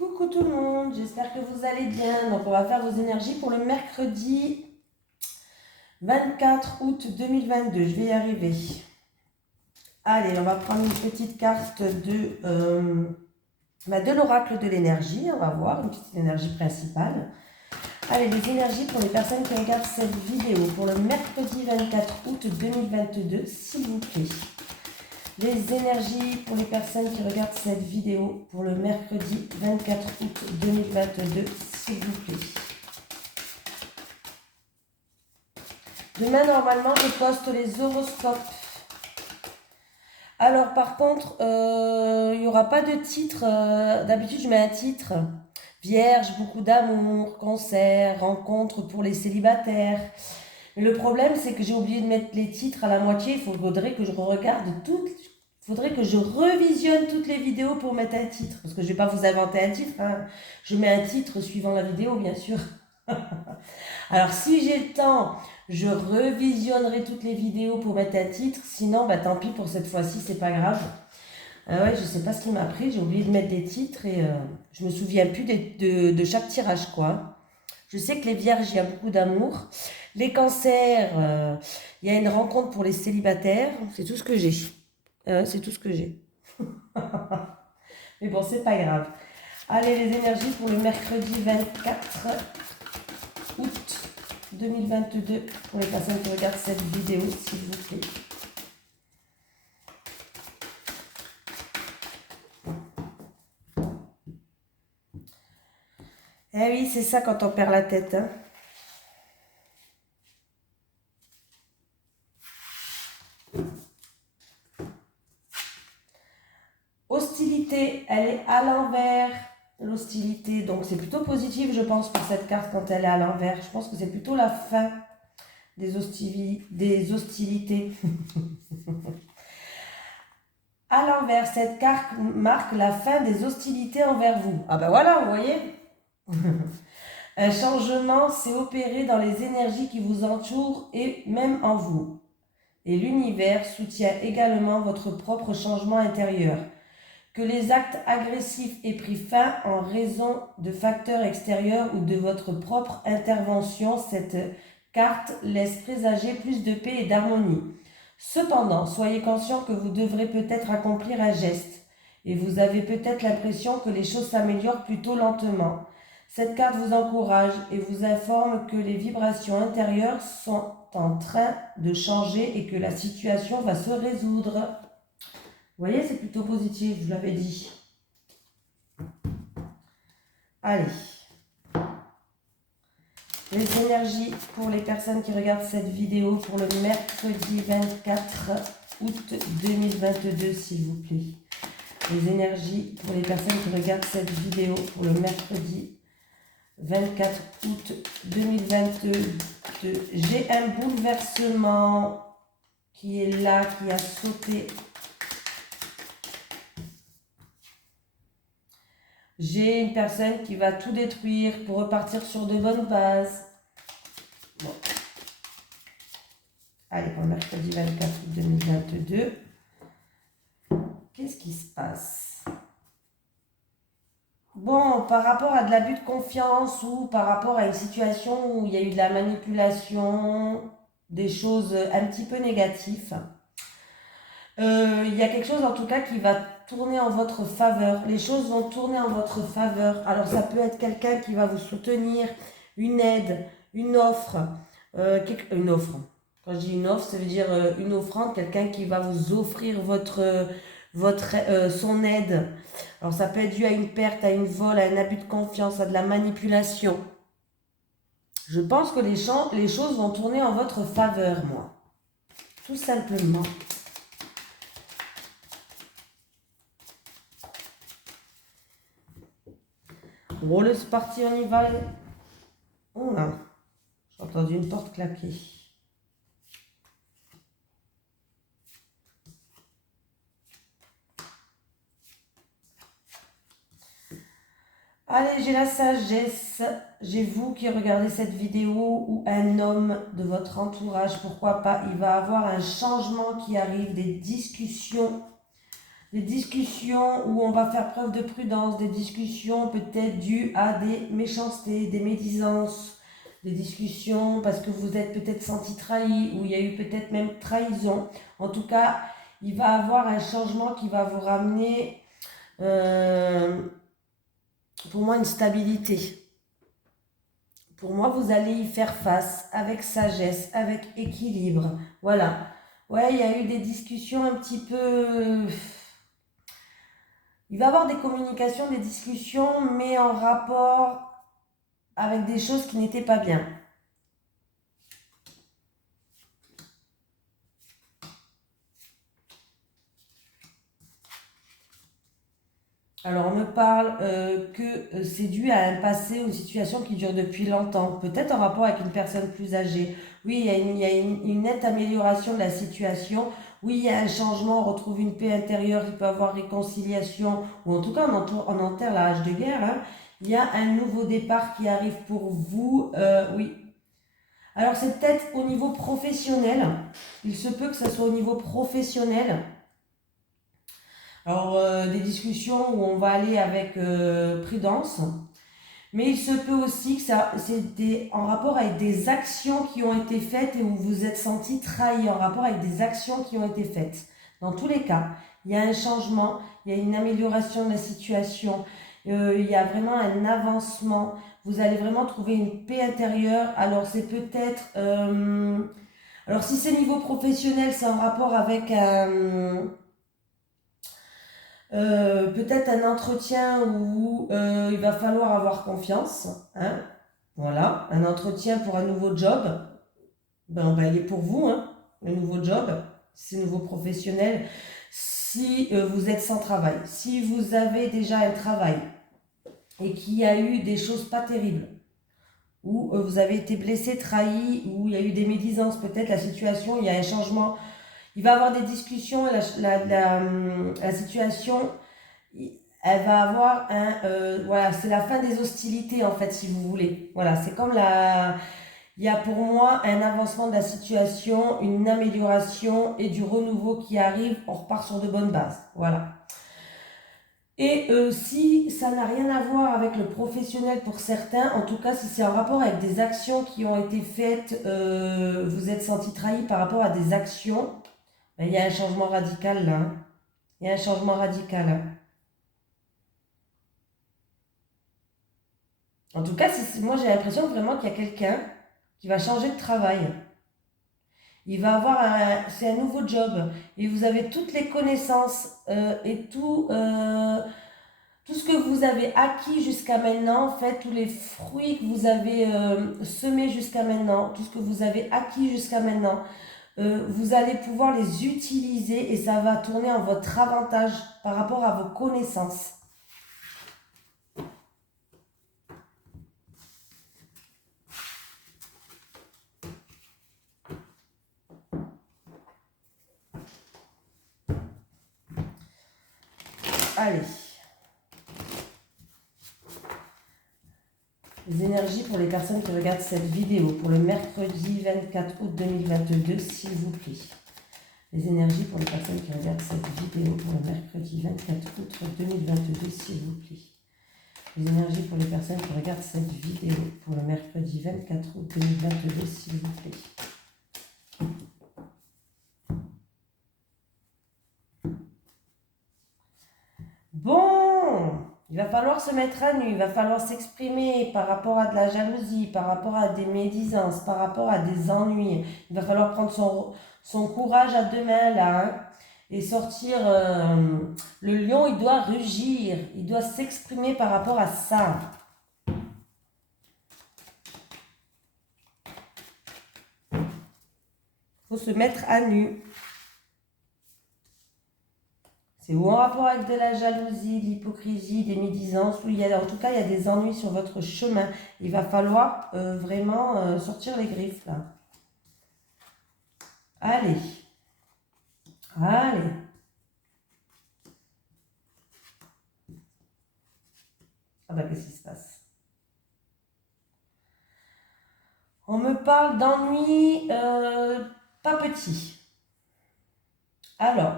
Coucou tout le monde, j'espère que vous allez bien. Donc on va faire vos énergies pour le mercredi 24 août 2022. Je vais y arriver. Allez, on va prendre une petite carte de l'oracle de l'énergie. On va voir une petite énergie principale. Allez, les énergies pour les personnes qui regardent cette vidéo pour le mercredi 24 août 2022, s'il vous plaît. Les énergies pour les personnes qui regardent cette vidéo pour le mercredi 24 août 2022, s'il vous plaît. Demain, normalement, je poste les horoscopes. Alors, par contre, il n'y aura pas de titre. D'habitude, je mets un titre. Vierge, beaucoup d'amour, cancer, rencontre pour les célibataires. Le problème, c'est que j'ai oublié de mettre les titres à la moitié. Il faudrait que je regarde faudrait que je revisionne toutes les vidéos pour mettre un titre. Parce que je ne vais pas vous inventer un titre. Hein. Je mets un titre suivant la vidéo, bien sûr. Alors, si j'ai le temps, je revisionnerai toutes les vidéos pour mettre un titre. Sinon, bah, tant pis pour cette fois-ci, c'est pas grave. Ouais, je ne sais pas ce qui m'a pris. J'ai oublié de mettre des titres et je me souviens plus de chaque tirage, quoi. Je sais que les vierges, il y a beaucoup d'amour. Les cancers, il y a une rencontre pour les célibataires. C'est tout ce que j'ai. C'est tout ce que j'ai. Mais bon, c'est pas grave. Allez, les énergies pour le mercredi 24 août 2022 pour les personnes qui regardent cette vidéo, s'il vous plaît. Eh oui, c'est ça quand on perd la tête. Hein. Hostilité, elle est à l'envers. L'hostilité, donc c'est plutôt positif, je pense, pour cette carte quand elle est à l'envers. Je pense que c'est plutôt la fin des hostilités. À l'envers, cette carte marque la fin des hostilités envers vous. Ah ben voilà, vous voyez. Un changement s'est opéré dans les énergies qui vous entourent et même en vous. Et l'univers soutient également votre propre changement intérieur. Que les actes agressifs aient pris fin en raison de facteurs extérieurs ou de votre propre intervention, cette carte laisse présager plus de paix et d'harmonie. Cependant, soyez conscient que vous devrez peut-être accomplir un geste et vous avez peut-être l'impression que les choses s'améliorent plutôt lentement. Cette carte vous encourage et vous informe que les vibrations intérieures sont en train de changer et que la situation va se résoudre. Vous voyez, c'est plutôt positif, je vous l'avais dit. Allez. Les énergies pour les personnes qui regardent cette vidéo pour le mercredi 24 août 2022, s'il vous plaît. Les énergies pour les personnes qui regardent cette vidéo pour le mercredi 24 août 2022. J'ai un bouleversement qui est là, qui a sauté. J'ai une personne qui va tout détruire pour repartir sur de bonnes bases. Bon. Allez, pour le mercredi 24 août 2022. Qu'est-ce qui se passe? Bon, par rapport à de l'abus de confiance ou par rapport à une situation où il y a eu de la manipulation, des choses un petit peu négatives, il y a quelque chose en tout cas qui va tourner en votre faveur. Les choses vont tourner en votre faveur. Alors ça peut être quelqu'un qui va vous soutenir, une aide, une offre. Une offre. Quand je dis une offre, ça veut dire une offrande, quelqu'un qui va vous offrir son aide. Alors ça peut être dû à une perte, à une vol, à un abus de confiance, à de la manipulation. Je pense que les choses vont tourner en votre faveur, moi. Tout simplement. Bon, c'est parti, on y va. Oh là, j'ai entendu une porte claquer. Allez, j'ai la sagesse. J'ai vous qui regardez cette vidéo ou un homme de votre entourage, pourquoi pas. Il va avoir un changement qui arrive, des discussions des discussions où on va faire preuve de prudence, des discussions peut-être dues à des méchancetés, des médisances, des discussions parce que vous êtes peut-être senti trahi, ou il y a eu peut-être même trahison. En tout cas, il va y avoir un changement qui va vous ramener, pour moi, une stabilité. Pour moi, vous allez y faire face avec sagesse, avec équilibre. Voilà. Ouais, il y a eu des discussions un petit peu... Il va y avoir des communications, des discussions, mais en rapport avec des choses qui n'étaient pas bien. Alors, on me parle que c'est dû à un passé ou une situation qui dure depuis longtemps, peut-être en rapport avec une personne plus âgée. Oui, il y a une nette amélioration de la situation. Oui, il y a un changement, on retrouve une paix intérieure, il peut y avoir réconciliation, ou en tout cas, on enterre la hache de guerre, hein. Il y a un nouveau départ qui arrive pour vous, oui. Alors, c'est peut-être au niveau professionnel. Il se peut que ce soit au niveau professionnel. Alors, des discussions où on va aller avec prudence, mais il se peut aussi que ça, c'est en rapport avec des actions qui ont été faites et où vous vous êtes senti trahi, en rapport avec des actions qui ont été faites. Dans tous les cas, il y a un changement, il y a une amélioration de la situation, il y a vraiment un avancement. Vous allez vraiment trouver une paix intérieure. Alors, c'est peut-être... alors, si c'est niveau professionnel, c'est en rapport avec un peut-être un entretien où il va falloir avoir confiance, hein. Voilà, un entretien pour un nouveau job, ben, il est pour vous, hein, le nouveau job, c'est nouveau professionnel. Si vous êtes sans travail, si vous avez déjà un travail et qu'il y a eu des choses pas terribles, où vous avez été blessé, trahi, où il y a eu des médisances, peut-être la situation, il y a un changement, il va y avoir des discussions, et la situation elle va avoir un voilà, c'est la fin des hostilités en fait, si vous voulez. Voilà, c'est comme il y a pour moi un avancement de la situation, une amélioration et du renouveau qui arrive. On repart sur de bonnes bases. Voilà. Et si ça n'a rien à voir avec le professionnel pour certains, en tout cas si c'est en rapport avec des actions qui ont été faites, vous êtes senti trahi par rapport à des actions, ben, il y a un changement radical là, hein. Il y a un changement radical, hein. En tout cas, moi j'ai l'impression vraiment qu'il y a quelqu'un qui va changer de travail. Il va avoir c'est un nouveau job et vous avez toutes les connaissances et tout ce que vous avez acquis jusqu'à maintenant, en fait, tous les fruits que vous avez semés jusqu'à maintenant, tout ce que vous avez acquis jusqu'à maintenant, vous allez pouvoir les utiliser et ça va tourner en votre avantage par rapport à vos connaissances. Allez. Les énergies pour les personnes qui regardent cette vidéo pour le mercredi 24 août 2022, s'il vous plaît. Les énergies pour les personnes qui regardent cette vidéo pour le mercredi 24 août 2022, s'il vous plaît. Les énergies pour les personnes qui regardent cette vidéo pour le mercredi 24 août 2022, s'il vous plaît. Bon, il va falloir se mettre à nu, il va falloir s'exprimer par rapport à de la jalousie, par rapport à des médisances, par rapport à des ennuis. Il va falloir prendre son courage à deux mains là, hein, et sortir. Le lion, il doit rugir, il doit s'exprimer par rapport à ça. Il faut se mettre à nu. C'est ou en rapport avec de la jalousie, de l'hypocrisie, des médisances, ou en tout cas il y a des ennuis sur votre chemin. Il va falloir vraiment sortir les griffes là. Allez. Allez. Ah bah qu'est-ce qui se passe? On me parle d'ennuis pas petits. Alors,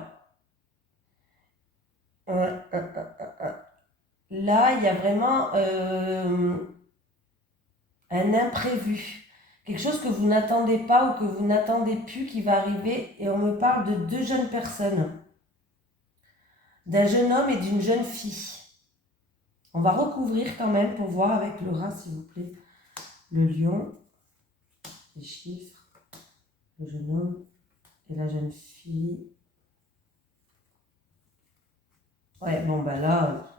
Là, il y a vraiment un imprévu. Quelque chose que vous n'attendez pas ou que vous n'attendez plus qui va arriver. Et on me parle de deux jeunes personnes. D'un jeune homme et d'une jeune fille. On va recouvrir quand même pour voir avec le rat, s'il vous plaît. Le lion, les chiffres, le jeune homme et la jeune fille. Ouais, bon, ben là,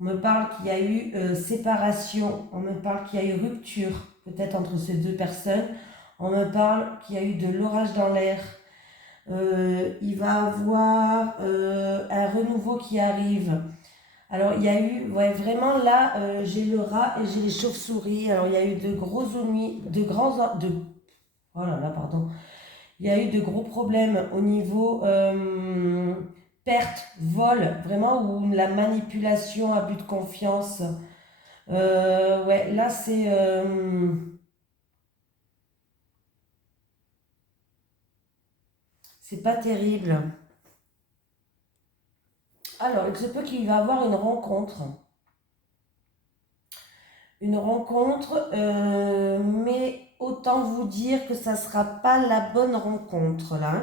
on me parle qu'il y a eu séparation, on me parle qu'il y a eu rupture, peut-être entre ces deux personnes. On me parle qu'il y a eu de l'orage dans l'air. Il va avoir un renouveau qui arrive. Alors, il y a eu, ouais, vraiment là, j'ai le rat et j'ai les chauves-souris. Alors, il y a eu de gros ennuis, oh là là, pardon. Il y a eu de gros problèmes au niveau perte, vol, vraiment, ou la manipulation, abus de confiance. Ouais, là, c'est pas terrible. Alors, il se peut qu'il va avoir une rencontre. Une rencontre, mais autant vous dire que ça ne sera pas la bonne rencontre là.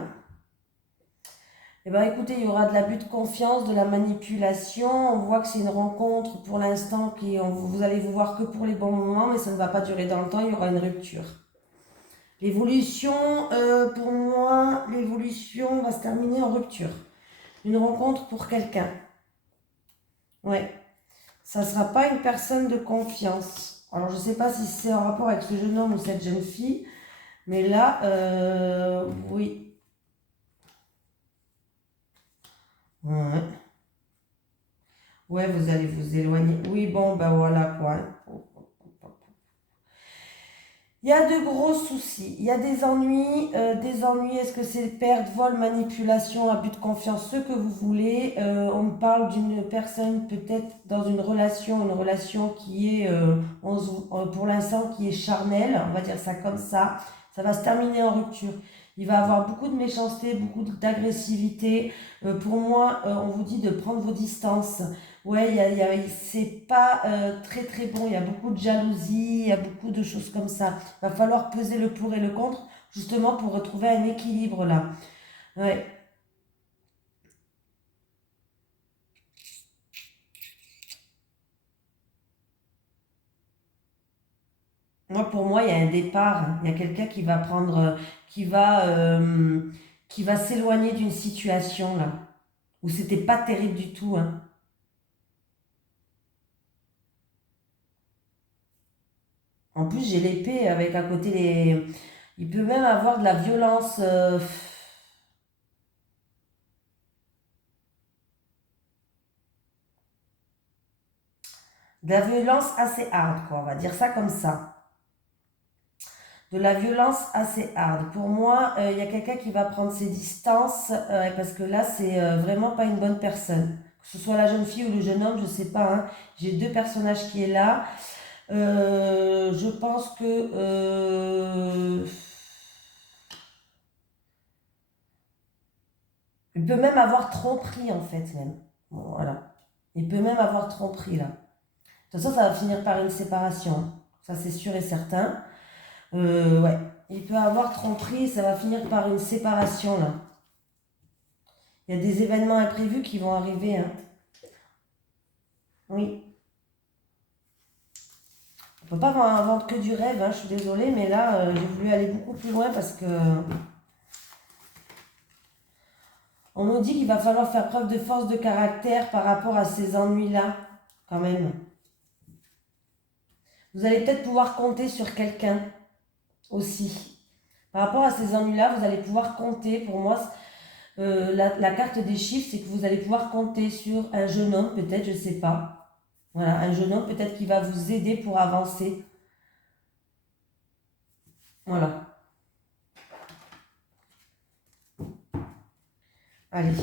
Eh bien écoutez, il y aura de l'abus de confiance, de la manipulation. On voit que c'est une rencontre pour l'instant vous allez vous voir que pour les bons moments, mais ça ne va pas durer dans le temps, il y aura une rupture. L'évolution, pour moi, l'évolution va se terminer en rupture. Une rencontre pour quelqu'un. Ouais. Ça ne sera pas une personne de confiance. Alors, je ne sais pas si c'est en rapport avec ce jeune homme ou cette jeune fille, mais là, oui. Ouais. Ouais, vous allez vous éloigner. Oui, bon, ben voilà quoi. Il y a de gros soucis, il y a des ennuis. Est-ce que c'est perte, vol, manipulation, abus de confiance, ce que vous voulez. On me parle d'une personne peut-être dans une relation qui est, pour l'instant, qui est charnelle, on va dire ça comme ça. Ça va se terminer en rupture. Il va avoir beaucoup de méchanceté, beaucoup d'agressivité. Pour moi, on vous dit de prendre vos distances. Ouais, c'est pas très très bon. Il y a beaucoup de jalousie, il y a beaucoup de choses comme ça. Va falloir peser le pour et le contre, justement pour retrouver un équilibre là. Ouais. Pour moi, il y a un départ. Il y a quelqu'un qui va prendre, qui va s'éloigner d'une situation là, où c'était pas terrible du tout, hein. En plus, j'ai l'épée avec à côté les. Il peut même avoir de la violence, de la violence assez hard, quoi. On va dire ça comme ça. De la violence assez hard. Pour moi, il y a quelqu'un qui va prendre ses distances parce que là, c'est vraiment pas une bonne personne. Que ce soit la jeune fille ou le jeune homme, je sais pas, hein. J'ai deux personnages qui est là. Je pense que il peut même avoir tromperie en fait même. Bon, voilà. Il peut même avoir tromperie là. De toute façon, ça va finir par une séparation. Ça, c'est sûr et certain. Ouais. Il peut avoir tromperie, ça va finir par une séparation là. Il y a des événements imprévus qui vont arriver, hein. Oui. On peut pas vendre que du rêve, hein, je suis désolée, mais là, j'ai voulu aller beaucoup plus loin parce que on nous dit qu'il va falloir faire preuve de force de caractère par rapport à ces ennuis-là, quand même. Vous allez peut-être pouvoir compter sur quelqu'un aussi. Par rapport à ces ennuis-là, vous allez pouvoir compter. Pour moi, la carte des chiffres, c'est que vous allez pouvoir compter sur un jeune homme, peut-être, je ne sais pas. Voilà, un jeune homme peut-être qui va vous aider pour avancer. Voilà. Allez.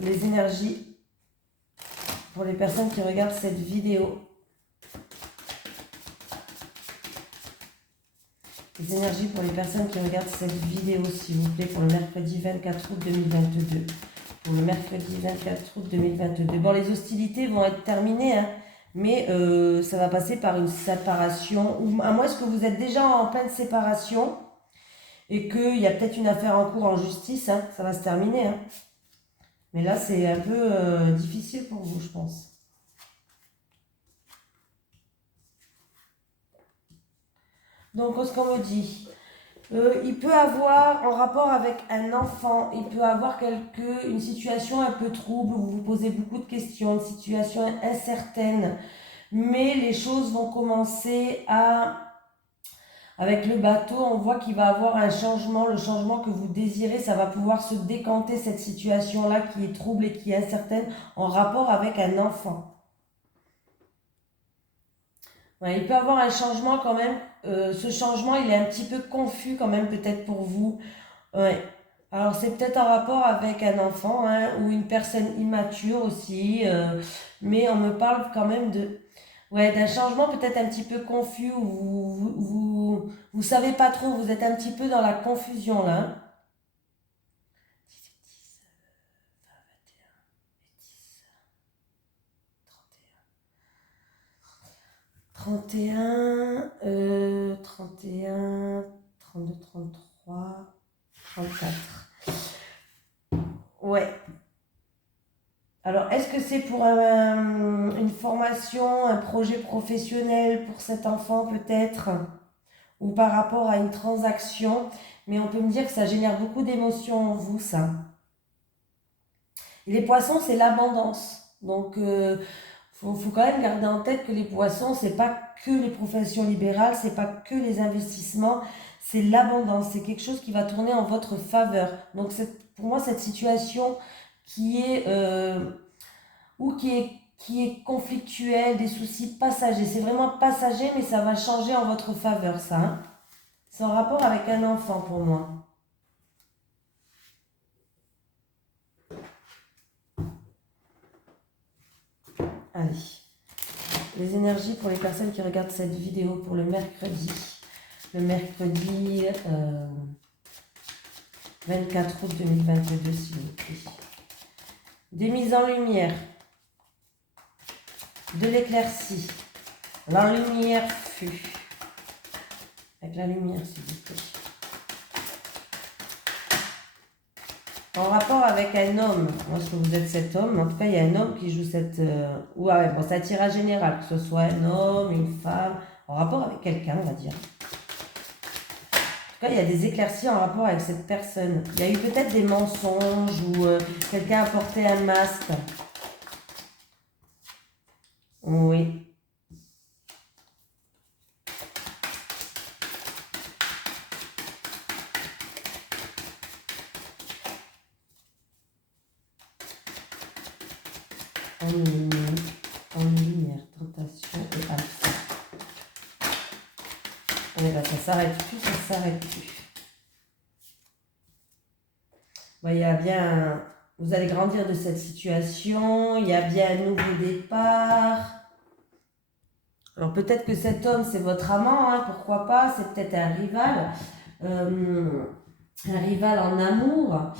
les énergies pour les personnes qui regardent cette vidéo. Les énergies pour les personnes qui regardent cette vidéo, s'il vous plaît, pour le mercredi 24 août 2022. Pour le mercredi 24 août 2022. Bon, les hostilités vont être terminées, hein, mais ça va passer par une séparation. Ou à moins que vous êtes déjà en pleine séparation et qu'il y a peut-être une affaire en cours en justice, hein, ça va se terminer. Hein. Mais là, c'est un peu difficile pour vous, je pense. Donc, ce qu'on me dit, il peut avoir, en rapport avec un enfant, il peut avoir une situation un peu trouble, où vous vous posez beaucoup de questions, une situation incertaine, mais les choses vont commencer à... Avec le bateau, on voit qu'il va avoir un changement, le changement que vous désirez, ça va pouvoir se décanter, cette situation-là qui est trouble et qui est incertaine, en rapport avec un enfant. Ouais, il peut avoir un changement quand même. Ce changement, il est un petit peu confus quand même peut-être pour vous. Ouais. Alors c'est peut-être en rapport avec un enfant, hein, ou une personne immature aussi. Mais on me parle quand même ouais, d'un changement peut-être un petit peu confus où vous savez pas trop. Vous êtes un petit peu dans la confusion là. Hein. 31, 31, 32, 33, 34. Ouais. Alors, est-ce que c'est pour une formation, un projet professionnel pour cet enfant peut-être, ou par rapport à une transaction? Mais on peut me dire que ça génère beaucoup d'émotions en vous, ça. Et les poissons, c'est l'abondance. Donc, faut quand même garder en tête que les poissons, c'est pas que les professions libérales, c'est pas que les investissements, c'est l'abondance. C'est quelque chose qui va tourner en votre faveur. Donc, pour moi, cette situation qui est ou qui est conflictuelle, des soucis passagers. C'est vraiment passager, mais ça va changer en votre faveur, ça. Hein. C'est en rapport avec un enfant pour moi. Allez. Les énergies pour les personnes qui regardent cette vidéo pour le mercredi. Le mercredi 24 août 2022, s'il vous plaît. Des mises en lumière. De l'éclaircie. La lumière fut. Avec la lumière, s'il vous plaît. En rapport avec un homme, moi je que vous êtes cet homme, en tout cas il y a un homme qui joue cette... ouais, bon, c'est un tirage général, que ce soit un homme, une femme, en rapport avec quelqu'un, on va dire. En tout cas, il y a des éclaircies en rapport avec cette personne. Il y a eu peut-être des mensonges ou quelqu'un a porté un masque. Oui. En lumière, tentation et action. Et là, ça s'arrête plus, ça s'arrête plus. Il y a bien, vous allez grandir de cette situation, il y a bien un nouveau départ. Alors peut-être que cet homme c'est votre amant, hein, pourquoi pas, c'est peut-être un rival en amour.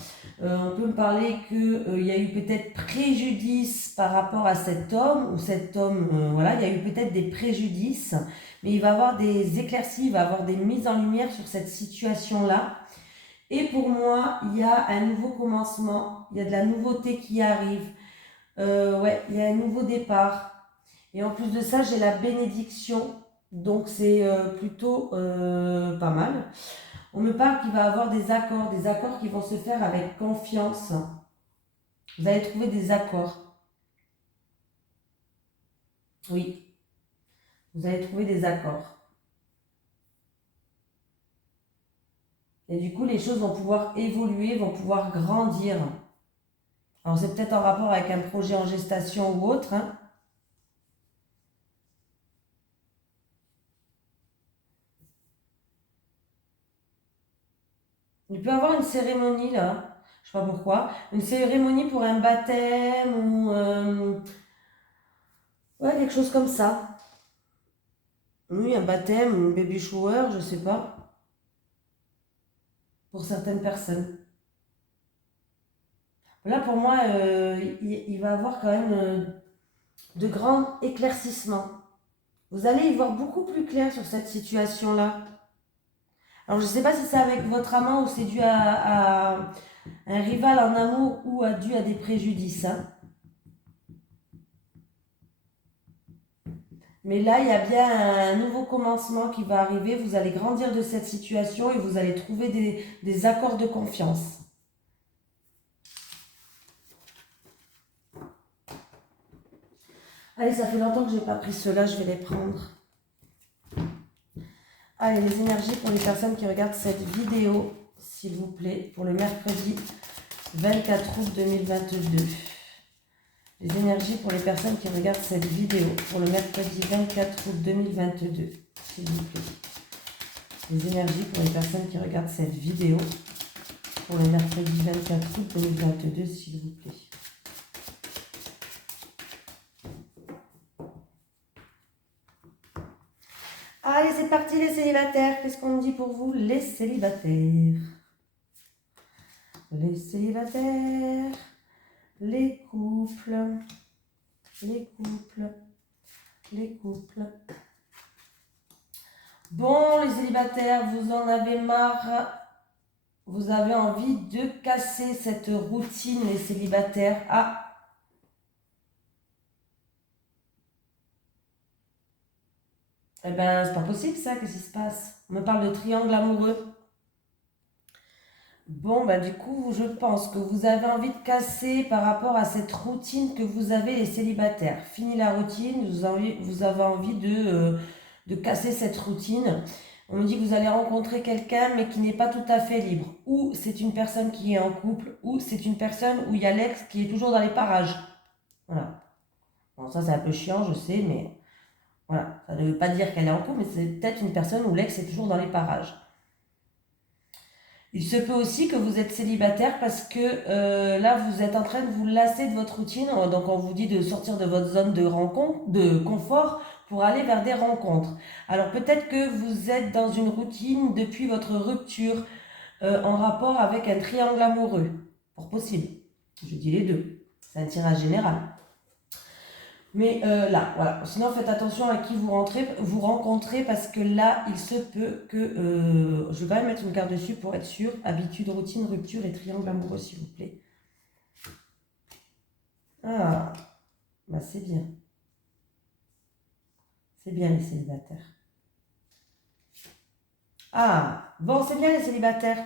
On peut me parler qu'il y a eu peut-être préjudice par rapport à cet homme, ou cet homme, voilà, il y a eu peut-être des préjudices, mais il va avoir des éclaircies, il va avoir des mises en lumière sur cette situation-là. Et pour moi, il y a un nouveau commencement, il y a de la nouveauté qui arrive. Ouais, il y a un nouveau départ. Et en plus de ça, j'ai la bénédiction. Donc c'est plutôt pas mal. On me parle qu'il va avoir des accords qui vont se faire avec confiance. Vous allez trouver des accords. Oui, vous allez trouver des accords. Et du coup, les choses vont pouvoir évoluer, vont pouvoir grandir. Alors c'est peut-être en rapport avec un projet en gestation ou autre. Hein. Il peut y avoir une cérémonie là. Je sais pas pourquoi. Une cérémonie pour un baptême ou ouais, quelque chose comme ça. Oui, un baptême, un baby shower, je sais pas, pour certaines personnes. Là, pour moi, il va y avoir quand même de grands éclaircissements. Vous allez y voir beaucoup plus clair sur cette situation-là. Alors, je ne sais pas si c'est avec votre amant ou c'est dû à un rival en amour ou dû à des préjudices, hein. Mais là, il y a bien un nouveau commencement qui va arriver. Vous allez grandir de cette situation et vous allez trouver des accords de confiance. Allez, ça fait longtemps que je n'ai pas pris ceux-là, je vais les prendre. Allez, les énergies pour les personnes qui regardent cette vidéo, s'il vous plaît, pour le mercredi 24 août 2022. Les énergies pour les personnes qui regardent cette vidéo, pour le mercredi 24 août 2022, s'il vous plaît. Les énergies pour les personnes qui regardent cette vidéo, pour le mercredi 24 août 2022, s'il vous plaît. Allez, c'est parti les célibataires. Qu'est-ce qu'on dit pour vous, les célibataires? Les célibataires, les couples, les couples, les couples. Bon, les célibataires, vous en avez marre. Vous avez envie de casser cette routine, les célibataires. Ah, eh ben, c'est pas possible ça, qu'est-ce qui se passe? On me parle de triangle amoureux. Bon, bah du coup, je pense que vous avez envie de casser par rapport à cette routine que vous avez les célibataires. Fini la routine, vous avez envie de casser cette routine. On me dit que vous allez rencontrer quelqu'un mais qui n'est pas tout à fait libre. Ou c'est une personne qui est en couple, ou c'est une personne où il y a l'ex qui est toujours dans les parages. Voilà. Bon, ça c'est un peu chiant, je sais, mais voilà. Ça ne veut pas dire qu'elle est en couple, mais c'est peut-être une personne où l'ex est toujours dans les parages. Il se peut aussi que vous êtes célibataire parce que là, vous êtes en train de vous lasser de votre routine. Donc, on vous dit de sortir de votre zone de rencontre, de confort pour aller vers des rencontres. Alors, peut-être que vous êtes dans une routine depuis votre rupture en rapport avec un triangle amoureux. Pour possible. Je dis les deux. C'est un tirage général. Mais là, voilà. Sinon, faites attention à qui vous rencontrez parce que là, il se peut que... je vais quand même mettre une carte dessus pour être sûr. Habitude, routine, rupture et triangle amoureux, s'il vous plaît. Ah, bah c'est bien. C'est bien les célibataires. Ah, bon, c'est bien les célibataires.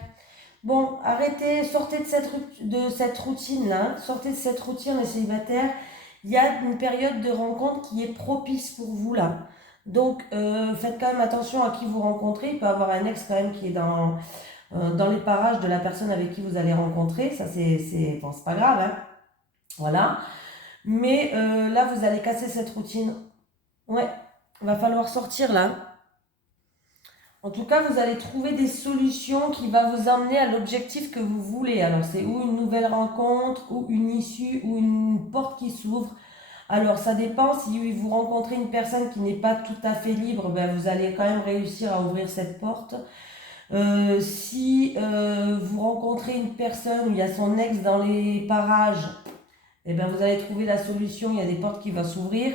Bon, arrêtez, sortez de cette routine-là. Sortez de cette routine, les célibataires. Il y a une période de rencontre qui est propice pour vous là. Donc, faites quand même attention à qui vous rencontrez. Il peut y avoir un ex quand même qui est dans les parages de la personne avec qui vous allez rencontrer. Ça, bon, c'est pas grave, hein. Voilà. Mais là, vous allez casser cette routine. Ouais, il va falloir sortir là. En tout cas, vous allez trouver des solutions qui vont vous emmener à l'objectif que vous voulez. Alors, c'est ou une nouvelle rencontre, ou une issue, ou une porte qui s'ouvre. Alors, ça dépend. Si vous rencontrez une personne qui n'est pas tout à fait libre, ben, vous allez quand même réussir à ouvrir cette porte. Si vous rencontrez une personne où il y a son ex dans les parages, eh ben, vous allez trouver la solution. Il y a des portes qui vont s'ouvrir.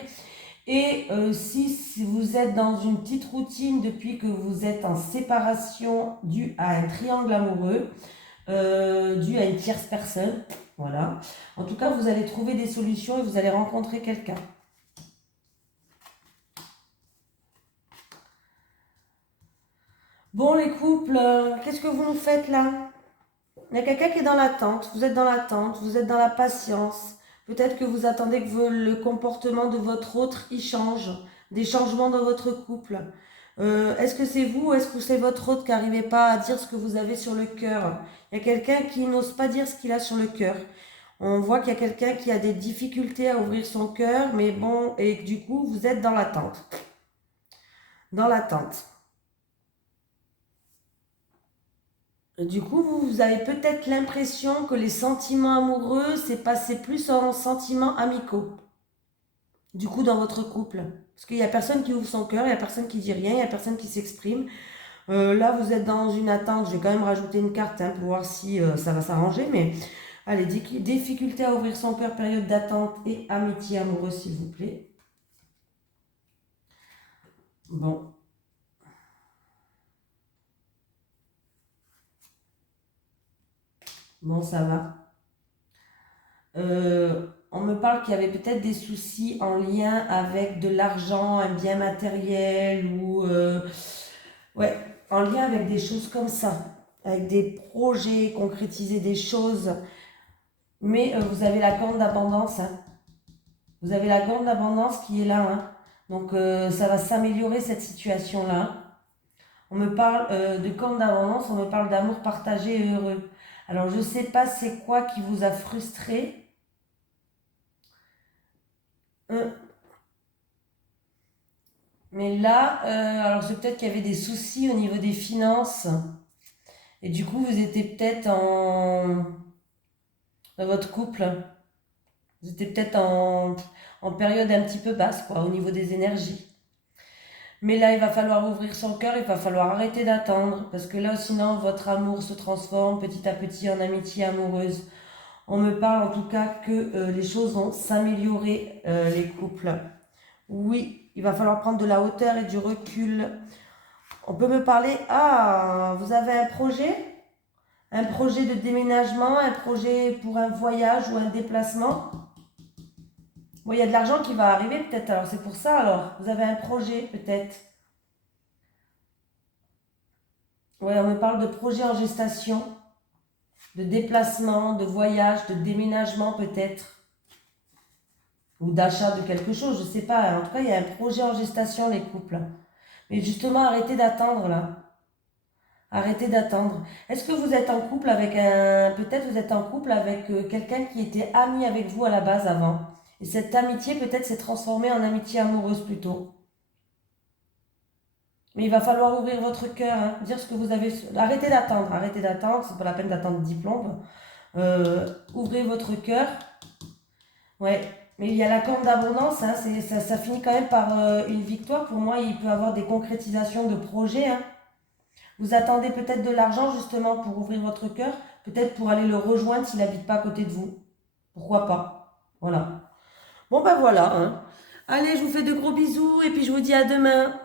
Et si vous êtes dans une petite routine depuis que vous êtes en séparation due à un triangle amoureux, dû à une tierce personne, voilà. En tout cas, vous allez trouver des solutions et vous allez rencontrer quelqu'un. Bon, les couples, qu'est-ce que vous nous faites là? Il y a quelqu'un qui est dans l'attente, vous êtes dans l'attente, vous êtes dans la patience. Peut-être que vous attendez que le comportement de votre autre y change, des changements dans votre couple. Est-ce que c'est vous ou est-ce que c'est votre autre qui n'arrivait pas à dire ce que vous avez sur le cœur? Il y a quelqu'un qui n'ose pas dire ce qu'il a sur le cœur. On voit qu'il y a quelqu'un qui a des difficultés à ouvrir son cœur, mais bon, et du coup, vous êtes dans l'attente. Dans l'attente. Du coup, vous avez peut-être l'impression que les sentiments amoureux, c'est passé plus en sentiments amicaux. Du coup, dans votre couple. Parce qu'il n'y a personne qui ouvre son cœur, il n'y a personne qui dit rien, il n'y a personne qui s'exprime. Là, vous êtes dans une attente. Je vais quand même rajouter une carte pour voir si ça va s'arranger. Mais allez, difficulté à ouvrir son cœur, période d'attente et amitié amoureuse, s'il vous plaît. Bon. Bon, ça va. On me parle qu'il y avait peut-être des soucis en lien avec de l'argent, un bien matériel ou ouais, en lien avec des choses comme ça, avec des projets, concrétiser des choses. Mais vous avez la corne d'abondance, hein. Vous avez la grande abondance qui est là, hein. Donc ça va s'améliorer cette situation-là. On me parle de corne d'abondance, on me parle d'amour partagé et heureux. Alors je ne sais pas c'est quoi qui vous a frustré. Euh, mais là, alors c'est peut-être qu'il y avait des soucis au niveau des finances. Et du coup, vous étiez peut-être dans votre couple, vous étiez peut-être en période un petit peu basse, quoi, au niveau des énergies. Mais là, il va falloir ouvrir son cœur, il va falloir arrêter d'attendre, parce que là, sinon, votre amour se transforme petit à petit en amitié amoureuse. On me parle en tout cas que les choses vont s'améliorer, les couples. Oui, il va falloir prendre de la hauteur et du recul. On peut me parler, ah, vous avez un projet? Un projet de déménagement, un projet pour un voyage ou un déplacement? Bon, il y a de l'argent qui va arriver peut-être, alors c'est pour ça alors. Vous avez un projet peut-être. Ouais, on me parle de projet en gestation, de déplacement, de voyage, de déménagement peut-être, ou d'achat de quelque chose, je sais pas. En tout cas, il y a un projet en gestation, les couples. Mais justement, arrêtez d'attendre là. Arrêtez d'attendre. Est-ce que vous êtes en couple avec un... Peut-être vous êtes en couple avec quelqu'un qui était ami avec vous à la base avant. Et cette amitié peut-être s'est transformée en amitié amoureuse plutôt. Mais il va falloir ouvrir votre cœur, hein, dire ce que vous avez... Arrêtez d'attendre, c'est pas la peine d'attendre 10 plombes. Ouvrez votre cœur. Ouais, mais il y a la corne d'abondance, hein, ça finit quand même par une victoire. Pour moi, il peut y avoir des concrétisations de projets, hein. Vous attendez peut-être de l'argent justement pour ouvrir votre cœur, peut-être pour aller le rejoindre s'il n'habite pas à côté de vous. Pourquoi pas? Voilà. Bon ben voilà, hein. Allez, je vous fais de gros bisous et puis je vous dis à demain.